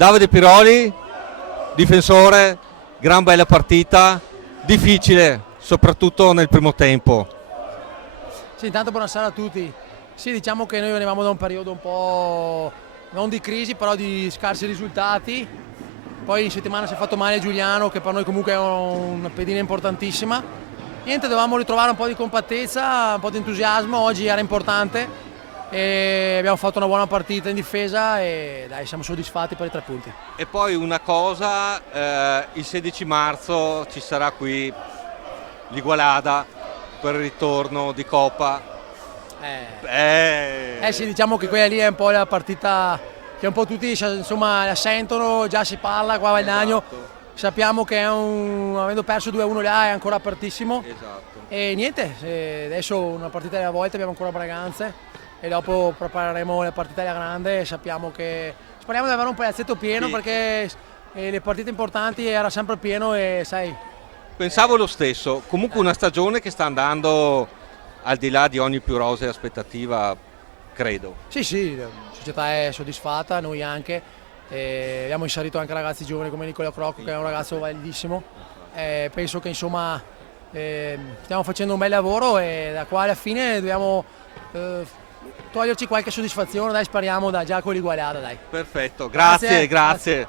Davide Piroli, difensore, gran bella partita, difficile soprattutto nel primo tempo. Sì, intanto buonasera a tutti. Sì, diciamo che noi venivamo da un periodo un po' non di crisi, però di scarsi risultati. Poi in settimana si è fatto male Giuliano, che per noi comunque è una pedina importantissima. Niente, dovevamo ritrovare un po' di compattezza, un po' di entusiasmo, oggi era importante e abbiamo fatto una buona partita in difesa e dai, siamo soddisfatti per i 3 punti. E poi una cosa, il 16 marzo ci sarà qui l'Igualada per il ritorno di Coppa. Sì, diciamo che quella lì è un po' la partita che un po' tutti insomma la sentono, già si parla qua a Vagnano. Esatto. Sappiamo che avendo perso 2-1 là è ancora apertissimo. Esatto. E niente, adesso una partita alla volta, abbiamo ancora Braganze e dopo prepareremo le partite alla grande e speriamo di avere un palazzetto pieno, Sì. perché le partite importanti era sempre pieno e sai. Pensavo lo stesso, comunque una stagione che sta andando al di là di ogni più rosea aspettativa, credo. Sì, la società è soddisfatta, noi anche. Abbiamo inserito anche ragazzi giovani come Nicola Crocco, che è un ragazzo validissimo. Penso che insomma stiamo facendo un bel lavoro e da qua alla fine dobbiamo toglierci qualche soddisfazione, dai, speriamo già con l'Igualada, dai. Perfetto, grazie. Grazie.